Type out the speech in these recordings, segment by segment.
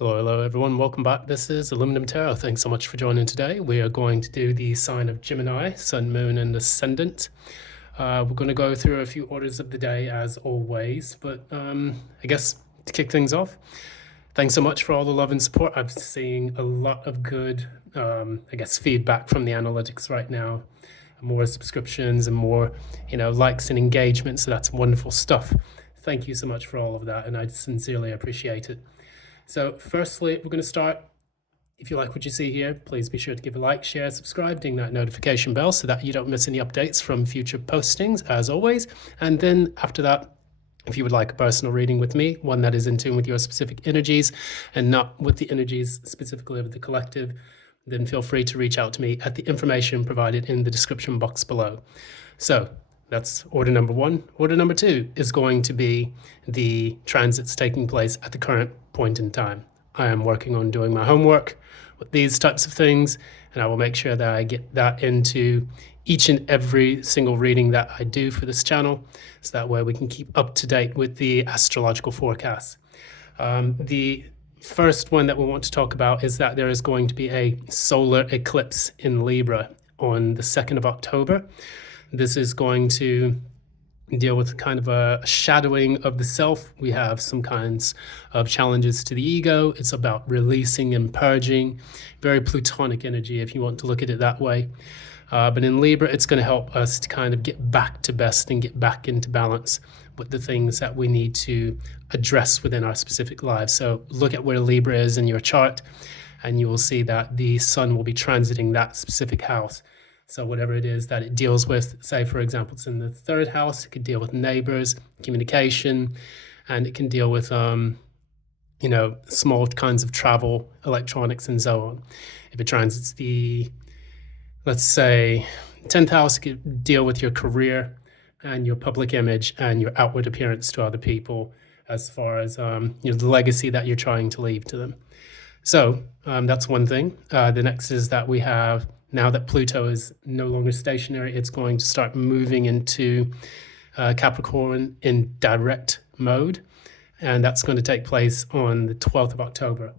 Hello everyone. Welcome back. This is Aluminum Tarot. Thanks so much for joining today. We are going to do the sign of Gemini, Sun, Moon, and Ascendant. We're going to go through a few orders of the day as always, but I guess to kick things off, thanks so much for all the love and support. I'm seeing a lot of good, feedback from the analytics right now. More subscriptions and more, likes and engagement. So that's wonderful stuff. Thank you so much for all of that, and I sincerely appreciate it. So firstly, we're going to start. If you like what you see here, please be sure to give a like, share, subscribe, ding that notification bell so that you don't miss any updates from future postings, as always. And then after that, if you would like a personal reading with me, one that is in tune with your specific energies and not with the energies specifically of the collective, then feel free to reach out to me at the information provided in the description box below. So that's order number one. Order number two is going to be the transits taking place at the current point in time. I am working on doing my homework with these types of things, and I will make sure that I get that into each and every single reading that I do for this channel, so that way we can keep up to date with the astrological forecasts. The first one that we want to talk about is that there is going to be a solar eclipse in Libra on the 2nd of October. This is going to deal with kind of a shadowing of the self. We have some kinds of challenges to the ego. It's about releasing and purging, very Plutonic energy if you want to look at it that way. But in Libra, it's going to help us to kind of get back to best and get back into balance with the things that we need to address within our specific lives. So look at where Libra is in your chart, and you will see that the sun will be transiting that specific house. So whatever it is that it deals with, say, for example, it's in the third house, it could deal with neighbors, communication, and it can deal with, small kinds of travel, electronics, and so on. If it transits the, let's say, 10th house, it could deal with your career and your public image and your outward appearance to other people as far as, the legacy that you're trying to leave to them. So that's one thing. The next is that we have, now that Pluto is no longer stationary, it's going to start moving into Capricorn in direct mode. And that's going to take place on the 12th of October.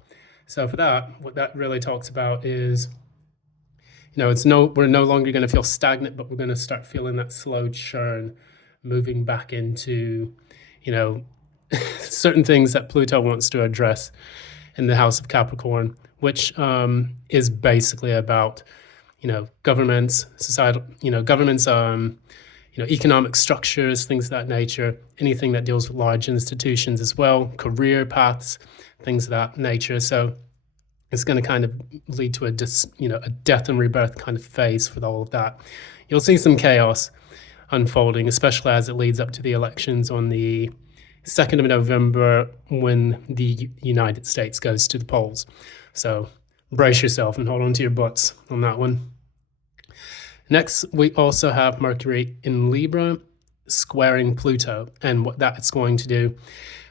So for that, what that really talks about is, we're no longer going to feel stagnant, but we're going to start feeling that slow churn, moving back into, certain things that Pluto wants to address in the house of Capricorn, which is basically about governments, societal, governments, economic structures, things of that nature, anything that deals with large institutions as well, career paths, things of that nature. So it's going to kind of lead to a death and rebirth kind of phase for all of that. You'll see some chaos unfolding, especially as it leads up to the elections on the 2nd of November when the United States goes to the polls. So brace yourself and hold on to your butts on that one. Next, we also have Mercury in Libra squaring Pluto, and what that's going to do,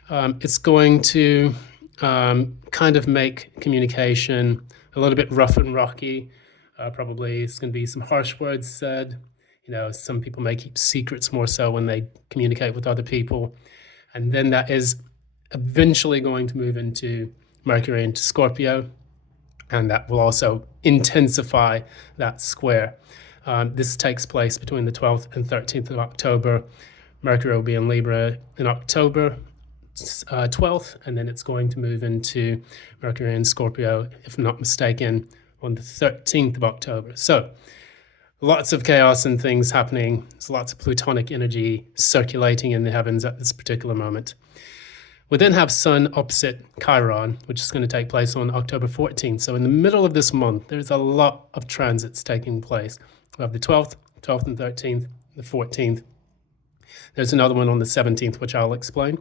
it's going to kind of make communication a little bit rough and rocky. Probably it's going to be some harsh words said. Some people may keep secrets more so when they communicate with other people. And then that is eventually going to move into Mercury into Scorpio, and that will also intensify that square. This takes place between the 12th and 13th of October. Mercury will be in Libra in October 12th, and then it's going to move into Mercury in Scorpio, if I'm not mistaken, on the 13th of October. So lots of chaos and things happening. There's lots of Plutonic energy circulating in the heavens at this particular moment. We then have Sun opposite Chiron, which is going to take place on October 14th. So in the middle of this month, there's a lot of transits taking place. We have the 12th and 13th, the 14th. There's another one on the 17th, which I'll explain.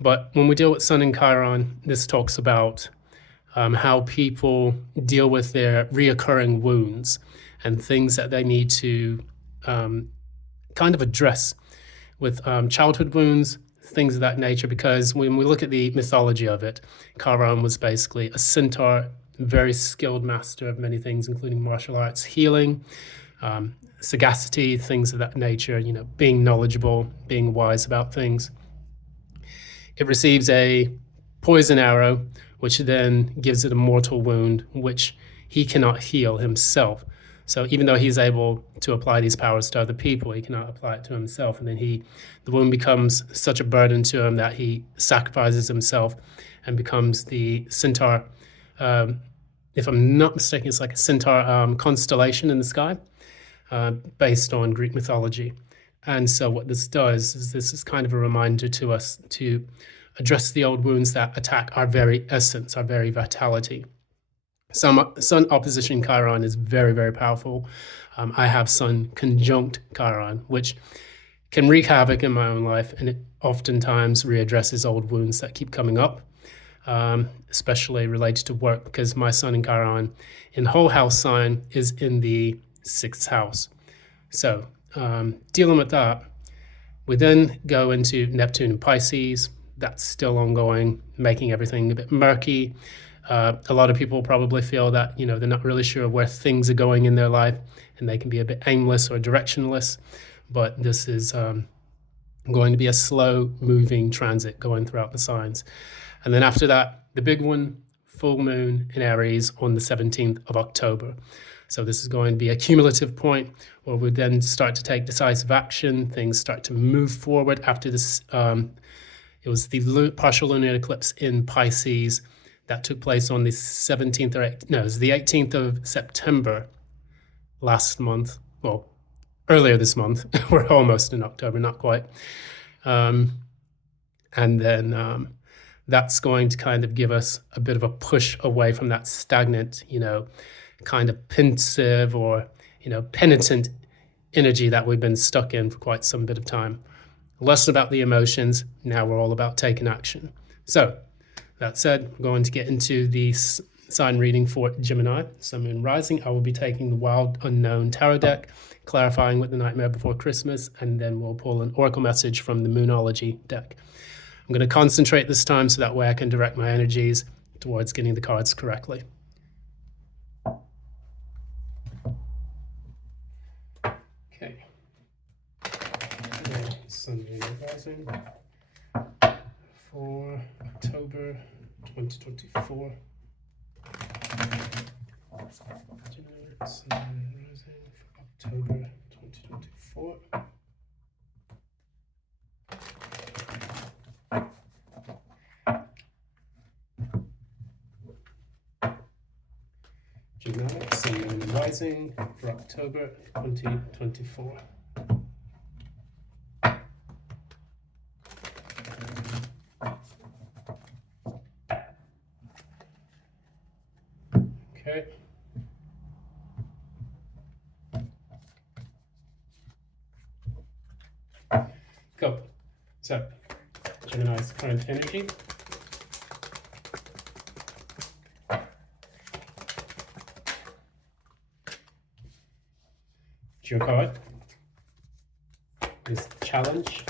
But when we deal with Sun and Chiron, this talks about how people deal with their reoccurring wounds and things that they need to kind of address with childhood wounds, things of that nature, because when we look at the mythology of it, Chiron was basically a centaur, very skilled master of many things, including martial arts, healing, sagacity, things of that nature, being knowledgeable, being wise about things. It receives a poison arrow, which then gives it a mortal wound, which he cannot heal himself. So even though he's able to apply these powers to other people, he cannot apply it to himself. And then the wound becomes such a burden to him that he sacrifices himself and becomes the centaur. If I'm not mistaken, it's like a centaur constellation in the sky, based on Greek mythology. And so what this does is this is kind of a reminder to us to address the old wounds that attack our very essence, our very vitality. Sun opposition Chiron is very, very powerful. I have Sun conjunct Chiron, which can wreak havoc in my own life, and it oftentimes readdresses old wounds that keep coming up, especially related to work, because my Sun in Chiron in whole house sign is in the 6th house. So dealing with that, we then go into Neptune and Pisces. That's still ongoing, making everything a bit murky. A lot of people probably feel that, they're not really sure where things are going in their life, and they can be a bit aimless or directionless. But this is going to be a slow moving transit going throughout the signs. And then after that, the big one, full moon in Aries on the 17th of October. So this is going to be a cumulative point where we then start to take decisive action. Things start to move forward after this. It was the partial lunar eclipse in Pisces that took place on the 17th it was the 18th of September last month. Well, earlier this month. We're almost in October, not quite. And then that's going to kind of give us a bit of a push away from that stagnant, kind of pensive or, penitent energy that we've been stuck in for quite some bit of time. Less about the emotions. Now we're all about taking action. So that said, we're going to get into the sign reading for Gemini, Sun, Moon, Rising. I will be taking the Wild Unknown Tarot deck, clarifying with the Nightmare Before Christmas, and then we'll pull an oracle message from the Moonology deck. I'm going to concentrate this time so that way I can direct my energies towards getting the cards correctly. Okay. Sun, Moon, Rising for October 2024. Sun, Moon, Rising for October 2024. Gemini, Sun, Moon, Rising for October 2024. Okay. Go. So, Gemini's current energy. Your card is challenge.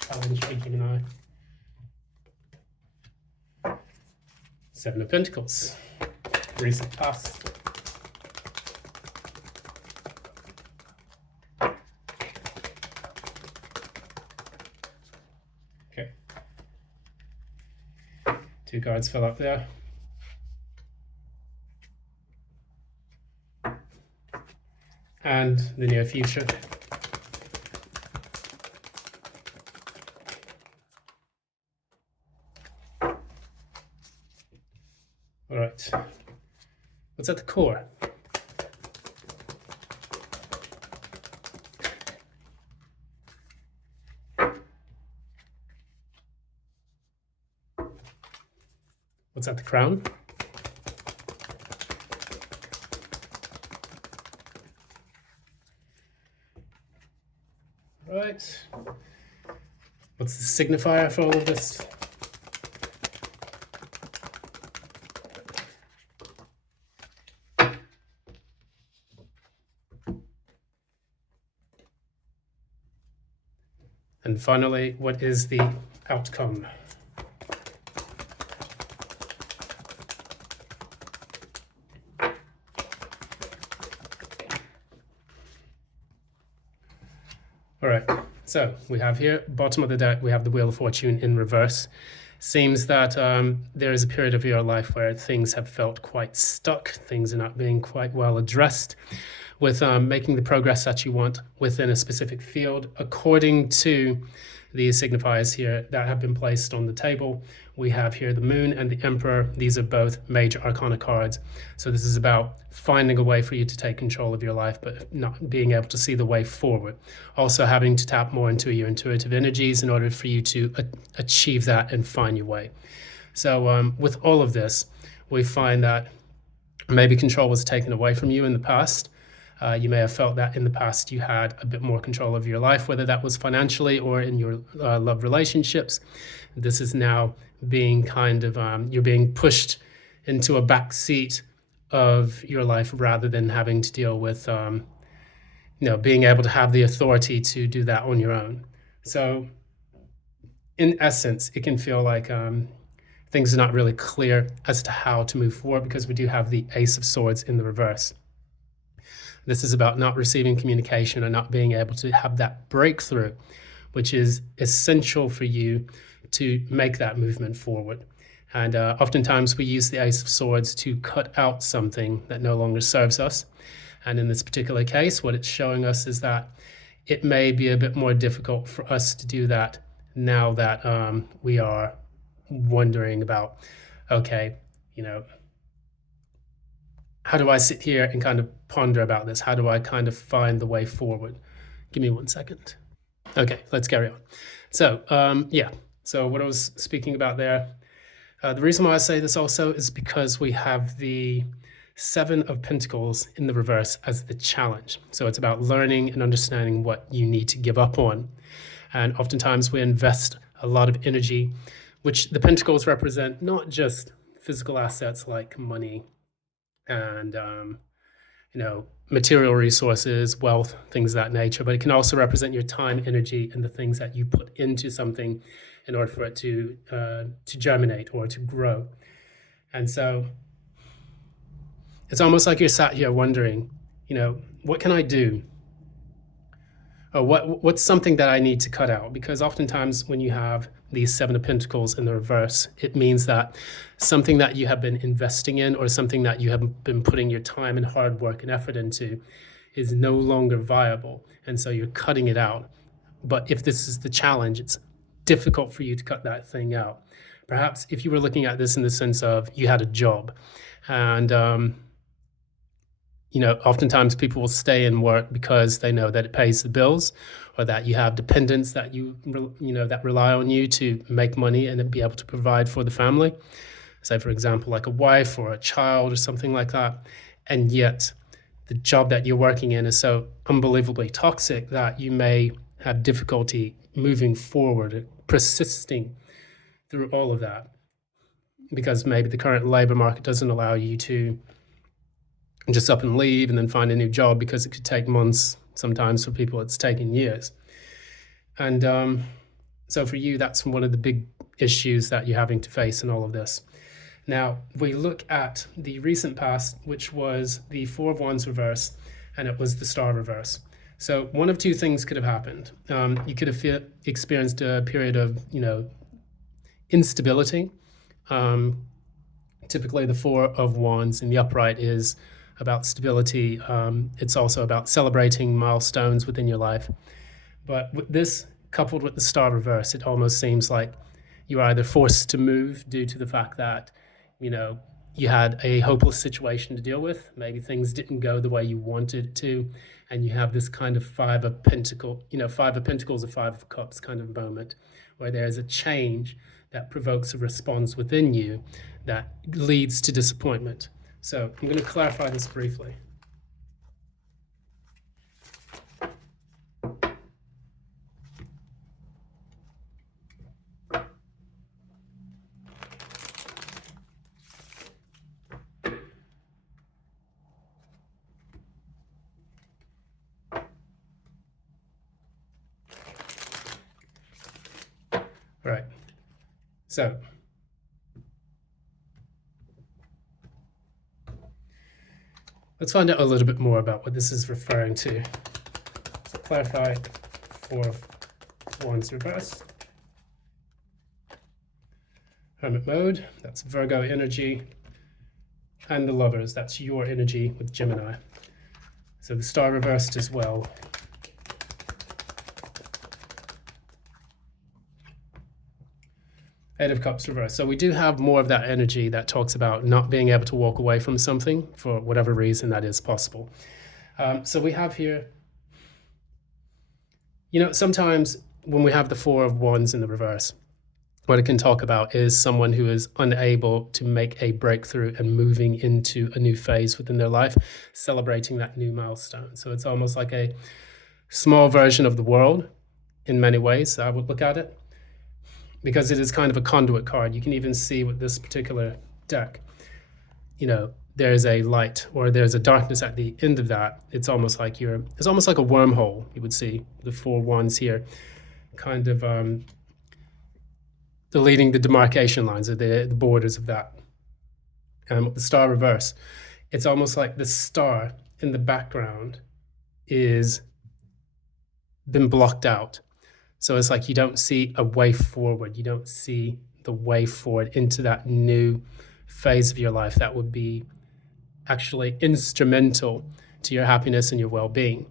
Challenge for Gemini. 7 of Pentacles. Recent past. Okay. 2 cards fell up there. And the near future. All right. What's at the core? What's at the crown? Right. What's the signifier for all of this? And finally, what is the outcome? All right, So we have here, bottom of the deck, we have the Wheel of Fortune in reverse. Seems that there is a period of your life where things have felt quite stuck, things are not being quite well addressed with making the progress that you want within a specific field. According to these signifiers here that have been placed on the table, we have here the Moon and the Emperor. These are both major arcana cards. So this is about finding a way for you to take control of your life, but not being able to see the way forward. Also having to tap more into your intuitive energies in order for you to achieve that and find your way. So with all of this, we find that maybe control was taken away from you in the past. You may have felt that in the past you had a bit more control of your life, whether that was financially or in your love relationships. This is now being kind of, you're being pushed into a back seat of your life rather than having to deal with, being able to have the authority to do that on your own. So in essence, it can feel like things are not really clear as to how to move forward because we do have the Ace of Swords in the reverse. This is about not receiving communication and not being able to have that breakthrough, which is essential for you to make that movement forward. And oftentimes we use the Ace of Swords to cut out something that no longer serves us. And in this particular case, what it's showing us is that it may be a bit more difficult for us to do that now that we are wondering about, okay, how do I sit here and kind of ponder about this? How do I kind of find the way forward? Give me 1 second. Okay, let's carry on. So, so what I was speaking about there, the reason why I say this also is because we have the Seven of Pentacles in the reverse as the challenge. So it's about learning and understanding what you need to give up on. And oftentimes we invest a lot of energy, which the Pentacles represent not just physical assets like money and material resources, wealth, things of that nature, but it can also represent your time, energy, and the things that you put into something in order for it to germinate or to grow. And so it's almost like you're sat here wondering, what can I do? Or what's something that I need to cut out? Because oftentimes when you have these Seven of Pentacles in the reverse, it means that something that you have been investing in or something that you have been putting your time and hard work and effort into is no longer viable. And so you're cutting it out. But if this is the challenge, it's difficult for you to cut that thing out. Perhaps if you were looking at this in the sense of you had a job and oftentimes people will stay in work because they know that it pays the bills, or that you have dependents that that rely on you to make money and be able to provide for the family. Say, for example, like a wife or a child or something like that. And yet the job that you're working in is so unbelievably toxic that you may have difficulty moving forward, persisting through all of that, because maybe the current labor market doesn't allow you to just up and leave and then find a new job, because it could take months. Sometimes for people it's taken years. And so for you, that's one of the big issues that you're having to face in all of this. Now we look at the recent past, which was the Four of Wands reverse, and it was the Star reverse. So one of two things could have happened. You could have experienced a period of instability. Typically the Four of Wands in the upright is about stability. It's also about celebrating milestones within your life. But with this coupled with the Star reverse, it almost seems like you're either forced to move due to the fact that, you had a hopeless situation to deal with. Maybe things didn't go the way you wanted to, and you have this kind of Five of Pentacles or Five of Cups kind of moment where there's a change that provokes a response within you that leads to disappointment. So I'm going to clarify this briefly. Right. So let's find out a little bit more about what this is referring to. So clarify Four of Wands reversed. Hermit mode, that's Virgo energy. And the Lovers, that's your energy with Gemini. So the Star reversed as well. Eight of Cups reversed. So we do have more of that energy that talks about not being able to walk away from something for whatever reason that is possible. So we have here, sometimes when we have the Four of Wands in the reverse, what it can talk about is someone who is unable to make a breakthrough and moving into a new phase within their life, celebrating that new milestone. So it's almost like a small version of the world in many ways, I would look at it, because it is kind of a conduit card. You can even see with this particular deck, there's a light or there's a darkness at the end of that. It's almost like a wormhole, you would see the Four Wands here, kind of deleting the demarcation lines or the borders of that. The Star reverse, it's almost like the star in the background is been blocked out. So it's like you don't see a way forward. You don't see the way forward into that new phase of your life that would be actually instrumental to your happiness and your well-being.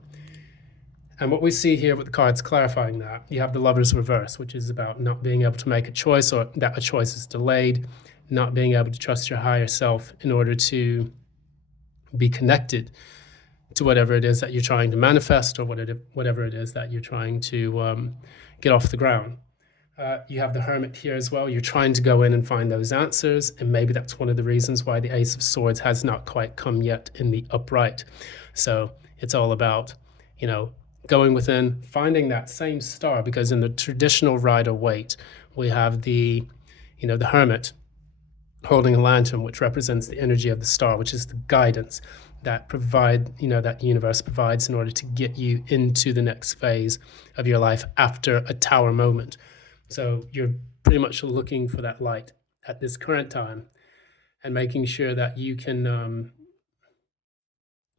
And what we see here with the cards clarifying that, you have the Lovers reverse, which is about not being able to make a choice or that a choice is delayed, not being able to trust your higher self in order to be connected to whatever it is that you're trying to manifest or whatever it is that you're trying to get off the ground. You have the Hermit here as well. You're trying to go in and find those answers, and maybe that's one of the reasons why the Ace of Swords has not quite come yet in the upright. So it's all about, going within, finding that same star, because in the traditional Rider-Waite, we have the Hermit holding a lantern, which represents the energy of the star, which is the guidance that that the universe provides in order to get you into the next phase of your life after a Tower moment. So you're pretty much looking for that light at this current time and making sure that you can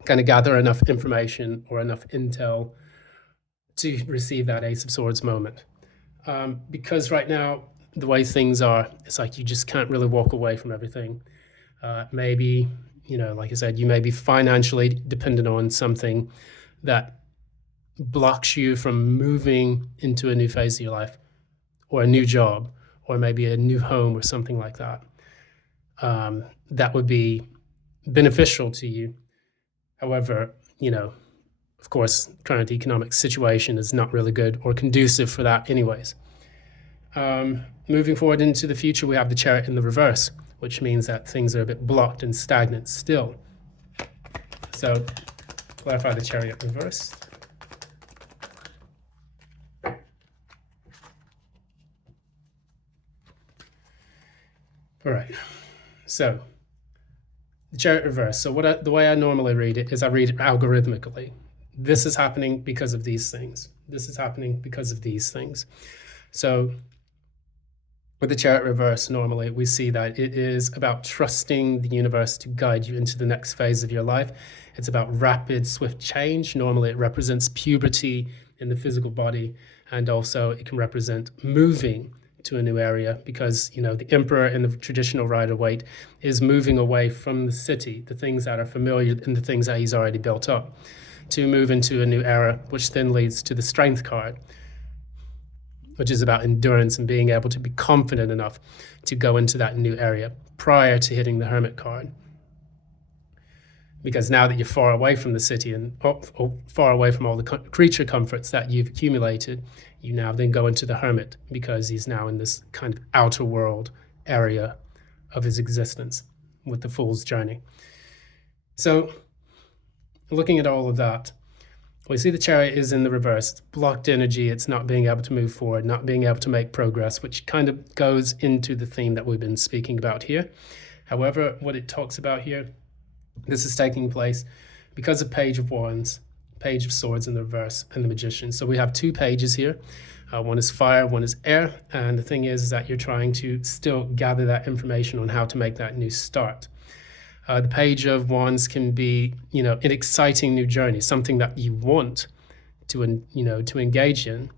kind of gather enough information or enough intel to receive that Ace of Swords moment. Because right now, the way things are, it's like you just can't really walk away from everything. Maybe, like I said, you may be financially dependent on something that blocks you from moving into a new phase of your life, or a new job, or maybe a new home or something like that. That would be beneficial to you. However, of course, current economic situation is not really good or conducive for that anyways. Moving forward into the future, we have the Chariot in the reverse, which means that things are a bit blocked and stagnant still. So clarify the Chariot reverse. All right, so the Chariot reverse. So the way I normally read it is I read it algorithmically. This is happening because of these things. This is happening because of these things. So with the Chariot reverse, normally we see that it is about trusting the universe to guide you into the next phase of your life. It's about rapid, swift change. Normally it represents puberty in the physical body, and also it can represent moving to a new area, because the Emperor in the traditional Rider-Waite is moving away from the city, the things that are familiar and the things that he's already built up, to move into a new era, which then leads to the Strength card, which is about endurance and being able to be confident enough to go into that new area prior to hitting the Hermit card. Because now that you're far away from the city and far away from all the creature comforts that you've accumulated, you now then go into the Hermit, because he's now in this kind of outer world area of his existence with the Fool's Journey. So looking at all of that, we see the Chariot is in the reverse. It's blocked energy. It's not being able to move forward, not being able to make progress, which kind of goes into the theme that we've been speaking about here. However, what it talks about here, this is taking place because of Page of Wands, Page of Swords in the reverse, and the Magician. So we have two pages here. One is fire, one is air. And the thing is that you're trying to still gather that information on how to make that new start. The Page of Wands can be, an exciting new journey, something that you want to engage in.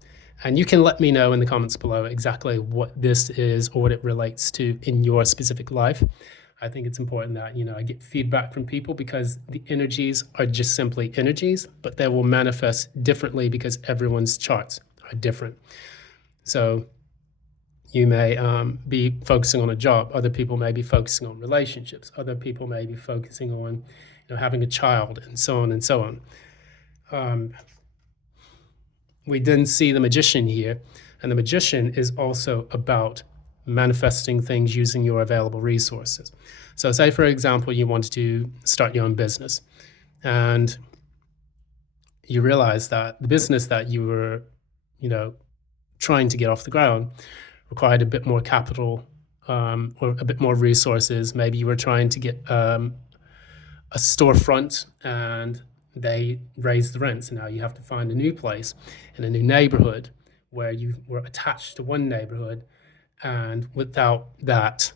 And you can let me know in the comments below exactly what this is or what it relates to in your specific life. I think it's important that, I get feedback from people, because the energies are just simply energies, but they will manifest differently because everyone's charts are different. So you may be focusing on a job. Other people may be focusing on relationships. Other people may be focusing on, having a child, and so on and so on. We then see the magician here, and the magician is also about manifesting things using your available resources. So say, for example, you wanted to start your own business, and you realize that the business that you were, trying to get off the ground required a bit more capital, or a bit more resources. Maybe you were trying to get a storefront, and they raised the rents, and now you have to find a new place in a new neighborhood where you were attached to one neighborhood, and without that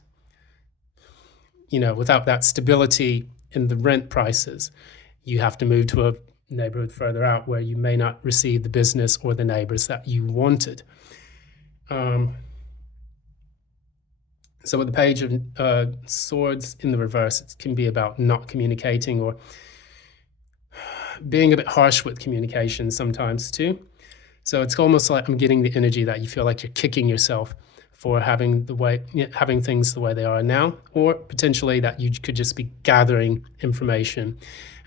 stability in the rent prices, you have to move to a neighborhood further out where you may not receive the business or the neighbors that you wanted. So with the Page of Swords in the reverse, it can be about not communicating, or being a bit harsh with communication sometimes too. So it's almost like I'm getting the energy that you feel like you're kicking yourself for having things the way they are now, or potentially that you could just be gathering information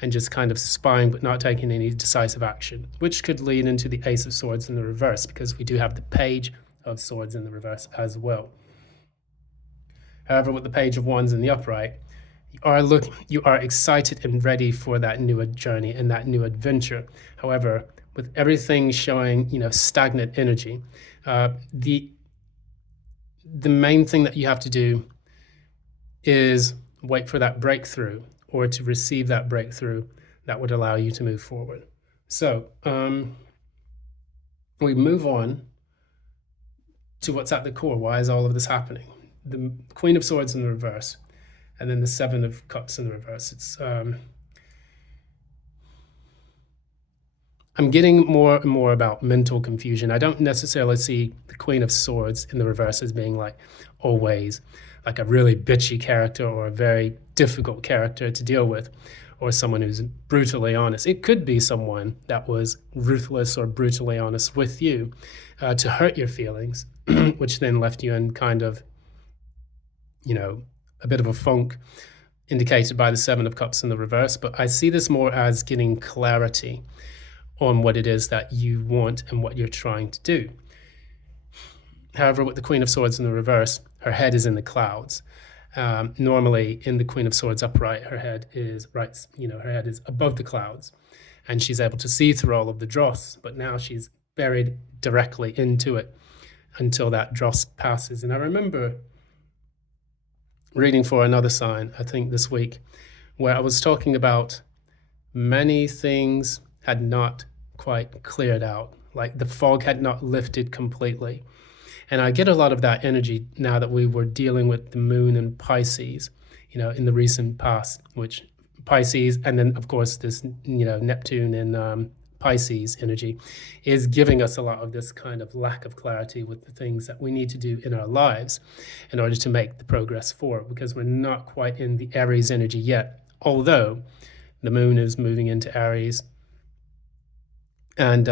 and just kind of spying but not taking any decisive action, which could lead into the Ace of Swords in the reverse, because we do have the Page of Swords in the reverse as well. However, with the Page of Wands in the upright, you are excited and ready for that new journey and that new adventure. However, with everything showing, stagnant energy, the main thing that you have to do is wait for that breakthrough, or to receive that breakthrough that would allow you to move forward. So we move on to what's at the core. Why is all of this happening? The Queen of Swords in the reverse, and then the Seven of Cups in the reverse. It's I'm getting more and more about mental confusion. I don't necessarily see the Queen of Swords in the reverse as being always like a really bitchy character, or a very difficult character to deal with, or someone who's brutally honest. It could be someone that was ruthless or brutally honest with you to hurt your feelings, which then left you in kind of, a bit of a funk, indicated by the Seven of Cups in the reverse. But I see this more as getting clarity on what it is that you want and what you're trying to do. However, with the Queen of Swords in the reverse, her head is in the clouds. Normally, in the Queen of Swords upright, her head is her head is above the clouds, and she's able to see through all of the dross. But now she's buried directly into it until that dross passes. And I remember reading for another sign, I think this week, where I was talking about many things had not quite cleared out, like the fog had not lifted completely. And I get a lot of that energy now that we were dealing with the moon in Pisces, in the recent past, which Pisces, and then of course this, Neptune in Pisces energy is giving us a lot of this kind of lack of clarity with the things that we need to do in our lives in order to make the progress forward, because we're not quite in the Aries energy yet, although the moon is moving into Aries, and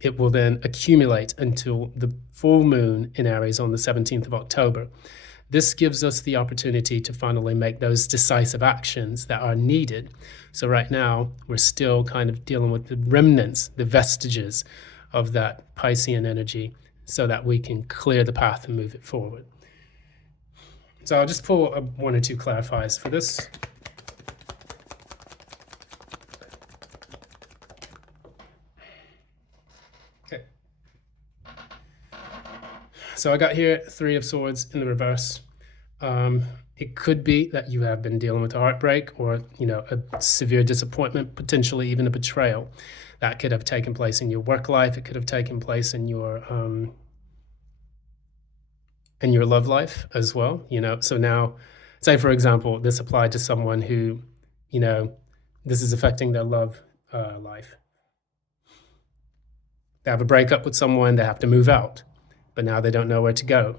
it will then accumulate until the full moon in Aries on the 17th of October. This gives us the opportunity to finally make those decisive actions that are needed. So right now, we're still kind of dealing with the remnants, the vestiges of that Piscean energy, so that we can clear the path and move it forward. So I'll just pull one or two clarifiers for this. Okay. So I got here Three of Swords in the reverse. It could be that you have been dealing with a heartbreak, or a severe disappointment, potentially even a betrayal. That could have taken place in your work life. It could have taken place in your love life as well. So now, say for example, this applied to someone who, this is affecting their love life. They have a breakup with someone, they have to move out, but now they don't know where to go.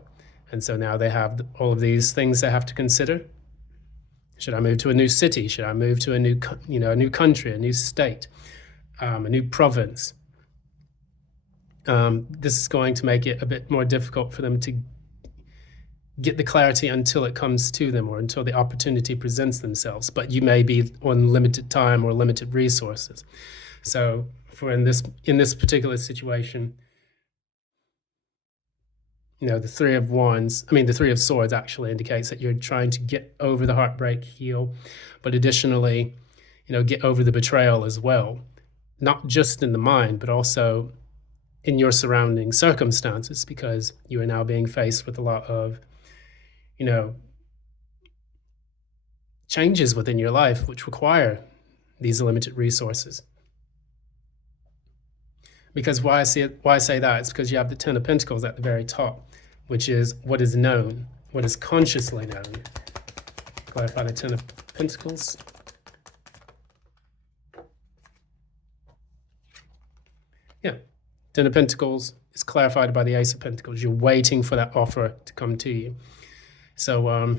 And so now they have all of these things they have to consider. Should I move to a new city? Should I move to a new country, a new state, a new province? This is going to make it a bit more difficult for them to get the clarity until it comes to them or until the opportunity presents themselves. But you may be on limited time or limited resources. So in this particular situation, the Three of Swords actually indicates that you're trying to get over the heartbreak, heal, but additionally, get over the betrayal as well, not just in the mind, but also in your surrounding circumstances, because you are now being faced with a lot of, changes within your life which require these limited resources. Because why I say that is because you have the Ten of Pentacles at the very top, which is what is known, what is consciously known. Clarify the Ten of Pentacles. Yeah, Ten of Pentacles is clarified by the Ace of Pentacles. You're waiting for that offer to come to you. So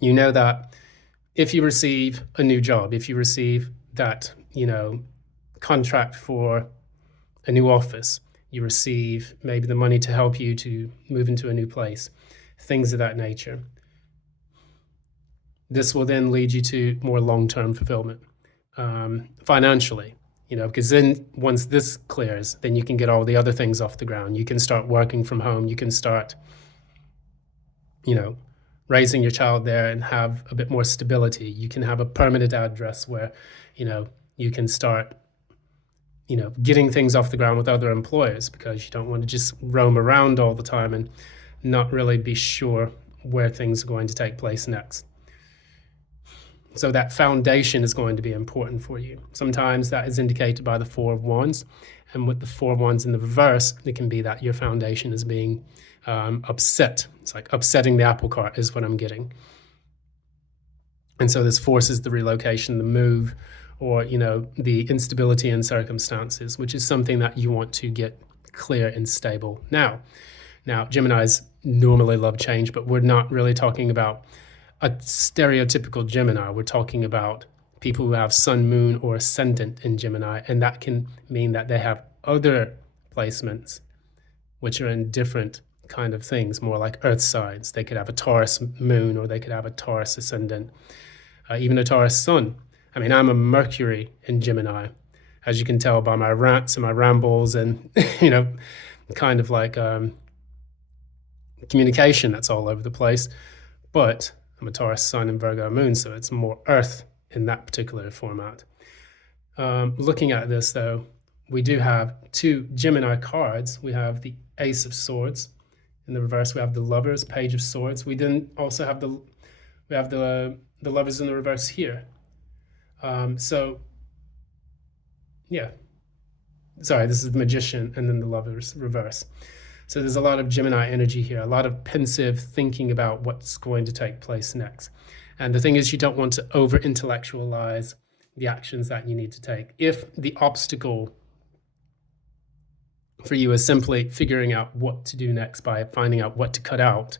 you know that if you receive a new job, if you receive that, contract for a new office, you receive maybe the money to help you to move into a new place, things of that nature. This will then lead you to more long-term fulfillment financially, because then once this clears, then you can get all the other things off the ground. You can start working from home. You can start, raising your child there and have a bit more stability. You can have a permanent address where, you can start, getting things off the ground with other employers, because you don't want to just roam around all the time and not really be sure where things are going to take place next. So that foundation is going to be important for you. Sometimes that is indicated by the Four of Wands. And with the Four of Wands in the reverse, it can be that your foundation is being upset. It's like upsetting the apple cart is what I'm getting. And so this forces the relocation, the move, or, the instability in circumstances, which is something that you want to get clear and stable now. Now, Geminis normally love change, but we're not really talking about a stereotypical Gemini. We're talking about people who have sun, moon, or ascendant in Gemini, and that can mean that they have other placements which are in different kind of things, more like earth signs. They could have a Taurus moon, or they could have a Taurus ascendant, even a Taurus sun. I mean, I'm a Mercury in Gemini, as you can tell by my rants and my rambles and, kind of like communication that's all over the place. But I'm a Taurus sun and Virgo moon, so it's more earth in that particular format. Looking at this, though, we do have two Gemini cards. We have the Ace of Swords. In the reverse, we have the Lovers, Page of Swords. We then also have the Lovers in the reverse here. So, yeah. Sorry, this is the Magician and then the Lovers reverse. So there's a lot of Gemini energy here, a lot of pensive thinking about what's going to take place next. And the thing is, you don't want to over-intellectualize the actions that you need to take. If the obstacle for you is simply figuring out what to do next by finding out what to cut out,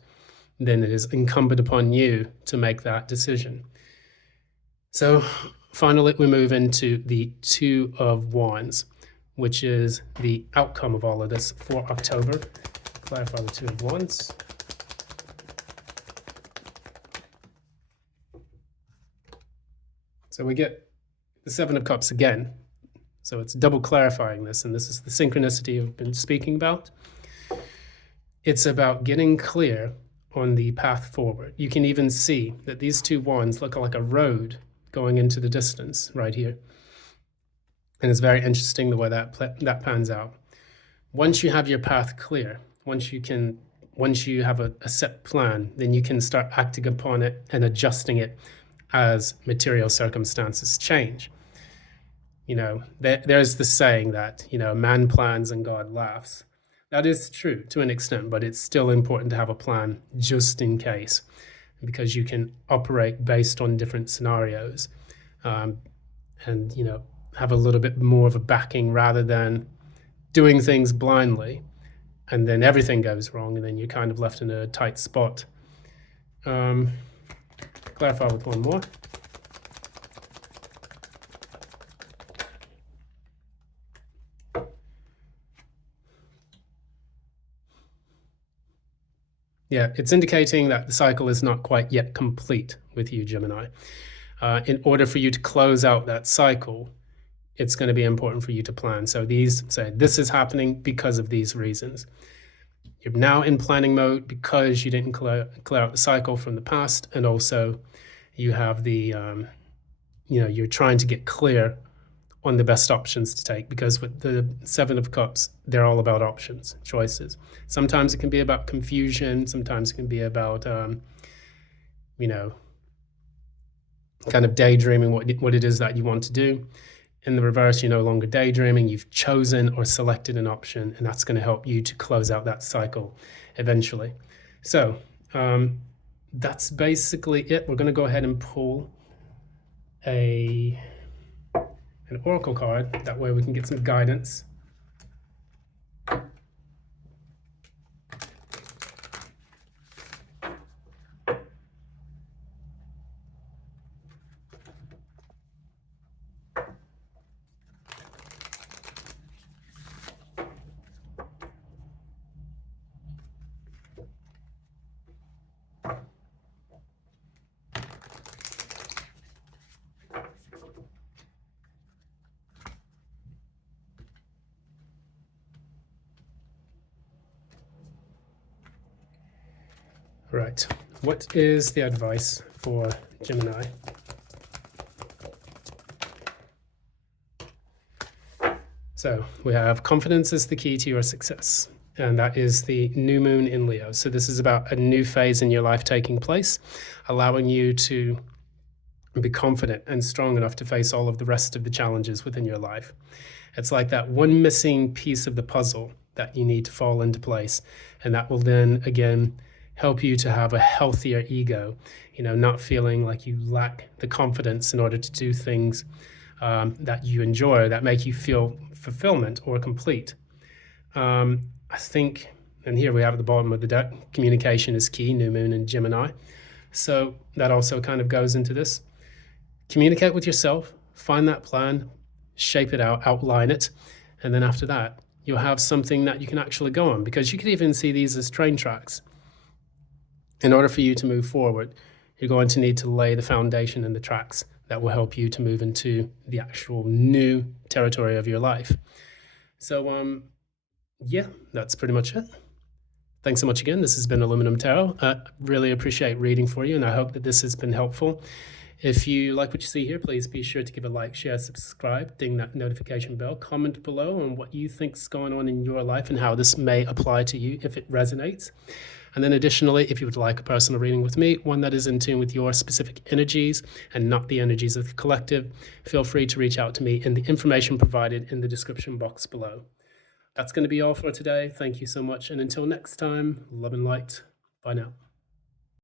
then it is incumbent upon you to make that decision. So finally, we move into the Two of Wands, which is the outcome of all of this for October. Clarify the Two of Wands. So we get the Seven of Cups again. So it's double clarifying this, and this is the synchronicity I've been speaking about. It's about getting clear on the path forward. You can even see that these two wands look like a road going into the distance right here. And it's very interesting the way that pans out. Once you have your path clear, once you have a set plan, then you can start acting upon it and adjusting it as material circumstances change. There's the saying that, man plans and God laughs. That is true to an extent, but it's still important to have a plan just in case, because you can operate based on different scenarios. And, have a little bit more of a backing rather than doing things blindly and then everything goes wrong and then you're kind of left in a tight spot. Clarify with one more. Yeah, it's indicating that the cycle is not quite yet complete with you, Gemini. In order for you to close out that cycle, it's going to be important for you to plan. So these say, this is happening because of these reasons. You're now in planning mode because you didn't clear out the cycle from the past. And also you have the, you're trying to get clear on the best options to take, because with the Seven of Cups, they're all about options, choices. Sometimes it can be about confusion. Sometimes it can be about, kind of daydreaming what it is that you want to do. In the reverse, you're no longer daydreaming. You've chosen or selected an option, and that's going to help you to close out that cycle eventually. So that's basically it. We're going to go ahead and pull an oracle card. That way we can get some guidance. Right, what is the advice for Gemini? So we have confidence is the key to your success, and that is the new moon in Leo. So this is about a new phase in your life taking place, allowing you to be confident and strong enough to face all of the rest of the challenges within your life. It's like that one missing piece of the puzzle that you need to fall into place, and that will then again help you to have a healthier ego, not feeling like you lack the confidence in order to do things that you enjoy, that make you feel fulfillment or complete. I think, and here we have at the bottom of the deck, communication is key, new moon in Gemini. So that also kind of goes into this. Communicate with yourself, find that plan, shape it out, outline it, and then after that, you'll have something that you can actually go on, because you could even see these as train tracks. In order for you to move forward, you're going to need to lay the foundation and the tracks that will help you to move into the actual new territory of your life. So, yeah, that's pretty much it. Thanks so much again. This has been Aluminum Tarot. I really appreciate reading for you, and I hope that this has been helpful. If you like what you see here, please be sure to give a like, share, subscribe, ding that notification bell, comment below on what you think's going on in your life and how this may apply to you if it resonates. And then additionally, if you would like a personal reading with me, one that is in tune with your specific energies and not the energies of the collective, feel free to reach out to me in the information provided in the description box below. That's going to be all for today. Thank you so much. And until next time, love and light. Bye now.